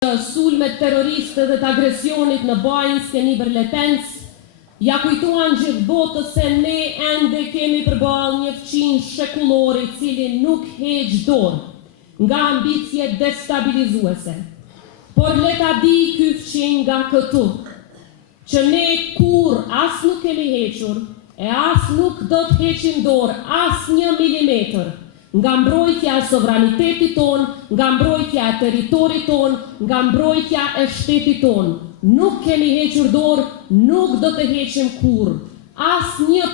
Sulmet terroriste dhe të agresionit në Bajnës keni Berletens, ja kujtuan gjithë botës se ne ende kemi përballë një fqin shekullor i cili nuk heq dorë nga ambicje destabilizuese. Por le ta di ky fqin nga këtu, që ne kur as nuk kemi hequr, e as nuk do të heqim dorë as 1 milimetër, nga mbrojtja e sovranitetit ton, nga mbrojtja e territorit ton, nga mbrojtja e shtetit ton. Nuk kemi hequr dorë, nuk do të heqim kurrë. As një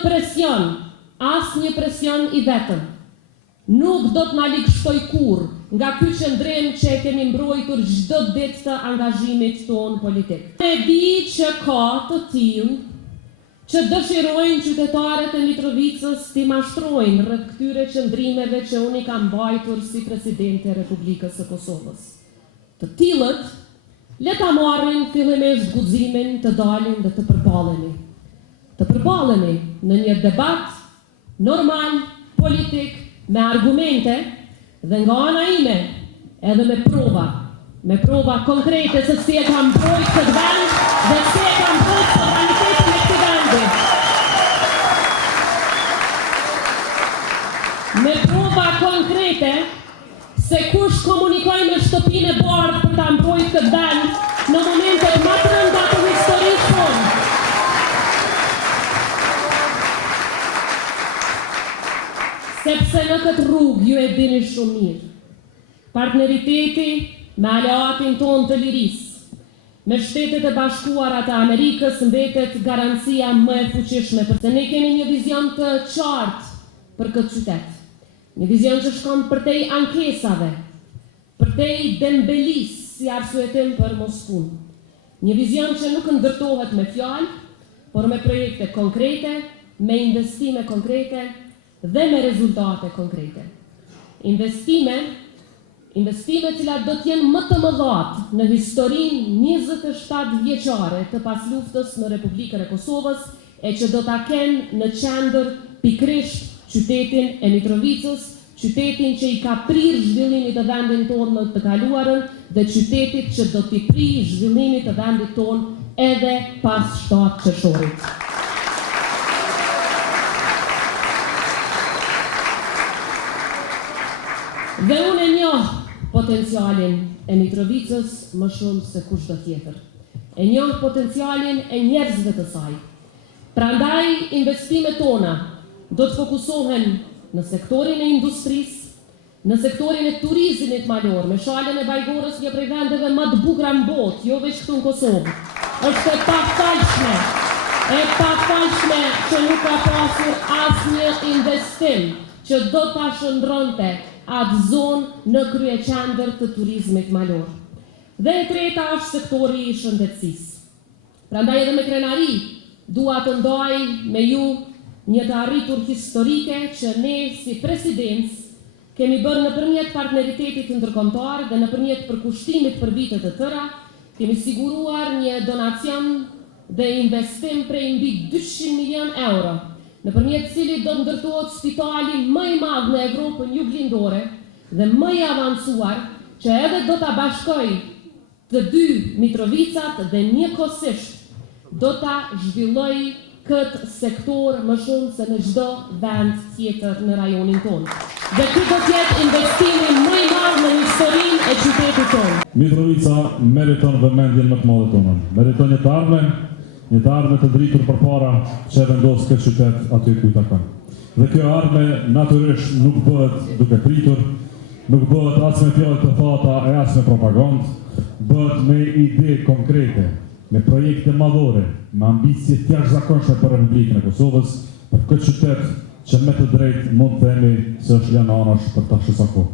presion i vetëm. Nuk do të na ligështoj kurrë nga ky qëndrim që e kemi mbrojtur çdo ditë të angazhimit ton politik. E di që ka të tillë që dëshirojnë qytetarët e Mitrovicës t'i mashtrojnë rreth këtyre qëndrimeve që unë i kam mbajtur si presidente e Republikës së Kosovës. Të tillët, le ta marrin fillimisht guximin të dalin dhe të përballeni. Të përballeni në një debat normal, politik, me argumente dhe nga ana ime edhe me prova konkrete se si e kam mbrojtur këtë vend dhe si e kam mbrojtur sovranitetin e këtij vendi. Me prova konkrete se kush komunikoj me shtëpinë e bardhë për ta mbrojtur këtë vend në momentet më të rënda të historisë tonë. Sepse në këtë rrugë ju e dini shumë mirë. Partneriteti me aleatin ton të lirisë, me Shtetet e Bashkuara të Amerikës mbetet garancia më e fuqishme, përse ne kemi një vizion të qartë për këtë qytet. Një vizion që shkon përtej ankesave, përtej dembelisë si arsyetim për Moskun. Një vizion që nuk ndërtohet me fjalë, por me projekte konkrete, me investime konkrete dhe me rezultate konkrete. Investime cilat do t'jenë më të mëdhat në historinë 27 vjeçare të pasluftës në Republikën e Kosovës e që do t'a kenë në qendër pikrisht qytetin e Mitrovicës, qytetin që i ka prirë zhvillimit të vendit tonë në të kaluarën dhe qytetit që do t'i prirë zhvillimit të vendit tonë edhe pas 7 qershorit. Dhe unë e njoh potencialin e Mitrovicës më shumë se kushdo tjetër. E njoh potencialin e njerëzve të saj. Prandaj investimet tona do të fokusohen në sektorin e industrisë, në sektorin e turizmit malor, me shalën e Bajgorës, një prej vendeve më të bukura në botë, jo veç këtu në Kosovë. Është e pafalshme që nuk ka pasur asnjë investim që do ta shndronte atë zonë në kryeqendër të turizmit malor. Dhe e treta është sektori i shëndetësisë. Prandaj edhe me krenari dua të ndaj me ju një të arritur historike që ne si presidencë kemi bërë nëpërmjet partneritetit ndërkombëtar dhe nëpërmjet përkushtimit për vite të tëra, kemi siguruar një donacion dhe investim prej mbi 200 milion euro, nëpërmjet cilit do të ndërtohet spitali më i madh në Evropën juglindore dhe më i avancuar, që edhe do ta bashkoj të dy Mitrovicat dhe njëkohësisht do ta zhvilloj këtë sektor më shumë se në çdo vend tjetër në rajonin tonë. Dhe ky do të jetë investimi më i madh në historinë e qytetit tonë. Mitrovica meriton vëmendjen më të madhe tonë. Meriton një të ardhme të dritur përpara që e vendos këtë qytet aty ku i takon. Dhe kjo ardhme natyrisht nuk bëhet duke pritur, nuk bëhet as me fjalë të thata e as me propagandë, bëhet me ide konkrete, me projekte madhore, me ambicje të jashtëzakonshme për Republikën e Kosovës, për këtë qytet që me të drejtë mund të themi se është lënë anash për ta shqetësuar.